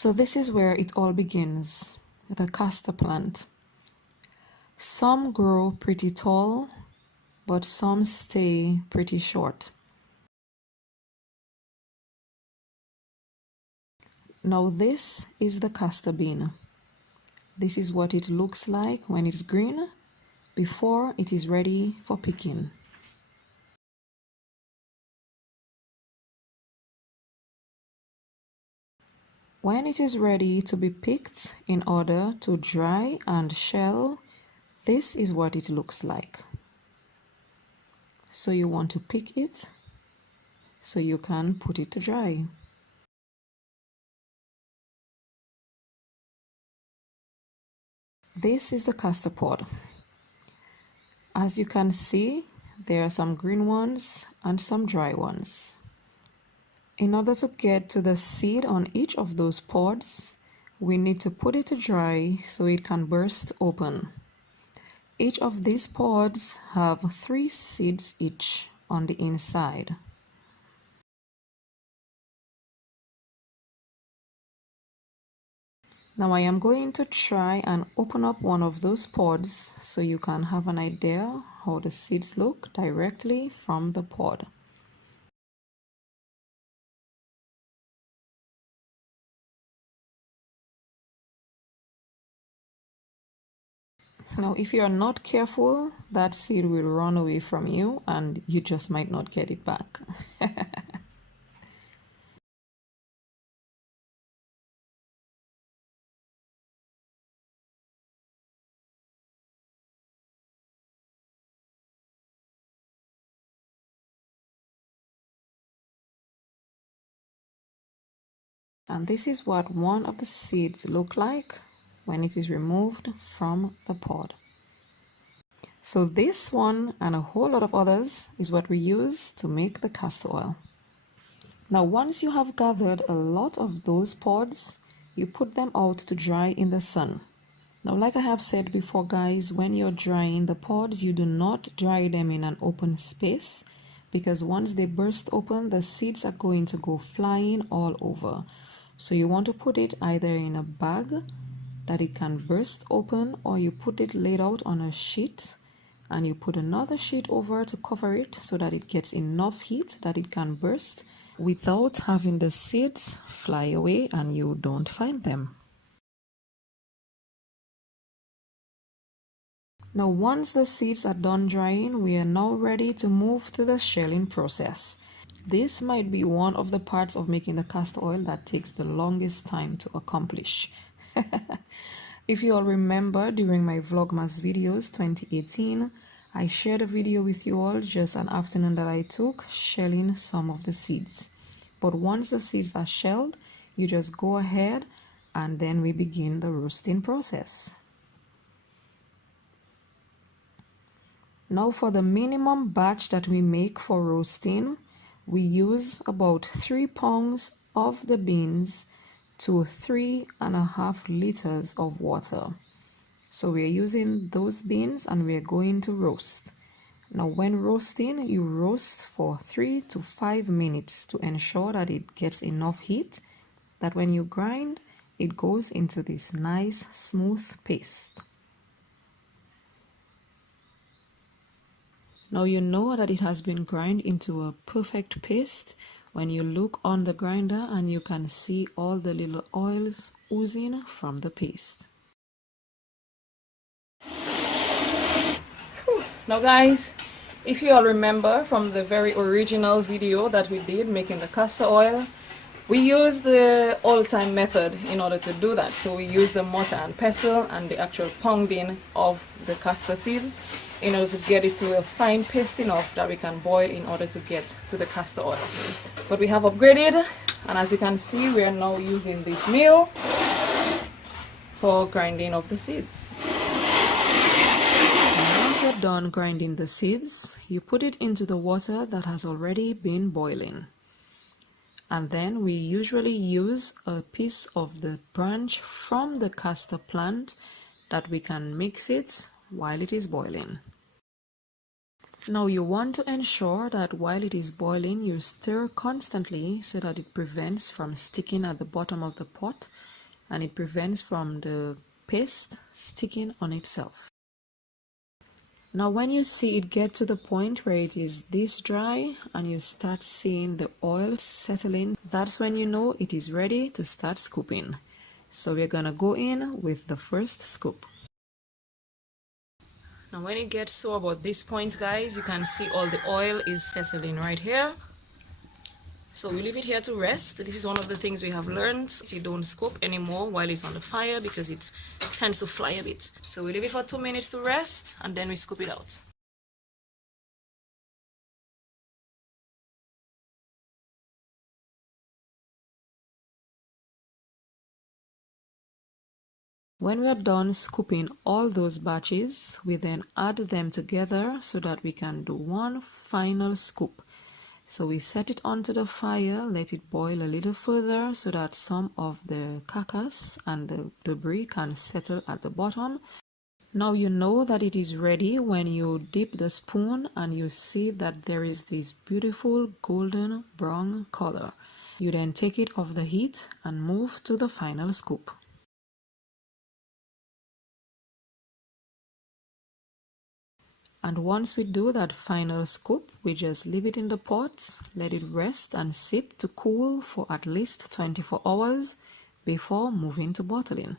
So this is where it all begins, the castor plant. Some grow pretty tall, but some stay pretty short. Now this is the castor bean. This is what it looks like when it's green, before it is ready for picking. When it is ready to be picked in order to dry and shell, this is what it looks like. So you want to pick it so you can put it to dry. This is the castor pod. As you can see, there are some green ones and some dry ones. In order to get to the seed on each of those pods, we need to put it to dry so it can burst open. Each of these pods have 3 seeds each on the inside. Now I am going to try and open up one of those pods so you can have an idea how the seeds look directly from the pod. Now if you are not careful, that seed will run away from you and you just might not get it back. And this is what one of the seeds look like when it is removed from the pod. So this one and a whole lot of others is what we use to make the castor oil. Now once you have gathered a lot of those pods, you put them out to dry in the sun. Now like I have said before guys, when you're drying the pods, you do not dry them in an open space, because once they burst open, the seeds are going to go flying all over. So you want to put it either in a bag that it can burst open, or you put it laid out on a sheet and you put another sheet over to cover it so that it gets enough heat that it can burst without having the seeds fly away and you don't find them. Now once the seeds are done drying, we are now ready to move to the shelling process. This might be one of the parts of making the castor oil that takes the longest time to accomplish. If you all remember, during my Vlogmas videos 2018, I shared a video with you all just an afternoon that I took shelling some of the seeds. But once the seeds are shelled, you just go ahead and then we begin the roasting process. Now for the minimum batch that we make for roasting, we use about 3 pounds of the beans to 3.5 liters of water. So we're using those beans and we're going to roast. Now when roasting, you roast for 3 to 5 minutes to ensure that it gets enough heat that when you grind, it goes into this nice smooth paste. Now you know that it has been ground into a perfect paste when you look on the grinder and you can see all the little oils oozing from the paste. Now guys, if you all remember from the very original video that we did making the castor oil, we used the old-time method in order to do that. So we used the mortar and pestle and the actual pounding of the castor seeds in order to get it to a fine paste enough that we can boil in order to get to the castor oil. But we have upgraded, and as you can see, we are now using this mill for grinding of the seeds. And once you're done grinding the seeds, you put it into the water that has already been boiling. And then we usually use a piece of the branch from the castor plant that we can mix it while it is boiling. Now you want to ensure that while it is boiling, you stir constantly so that it prevents from sticking at the bottom of the pot and it prevents from the paste sticking on itself. Now when you see it get to the point where it is this dry and you start seeing the oil settling, that's when you know it is ready to start scooping. So we're gonna go in with the first scoop. Now when it gets to about this point, guys, you can see all the oil is settling right here. So we leave it here to rest. This is one of the things we have learned. You don't scoop anymore while it's on the fire because it tends to fly a bit. So we leave it for 2 minutes to rest and then we scoop it out. When we are done scooping all those batches, we then add them together so that we can do one final scoop. So we set it onto the fire, let it boil a little further so that some of the carcass and the debris can settle at the bottom. Now you know that it is ready when you dip the spoon and you see that there is this beautiful golden brown color. You then take it off the heat and move to the final scoop. And once we do that final scoop, we just leave it in the pot, let it rest and sit to cool for at least 24 hours before moving to bottling.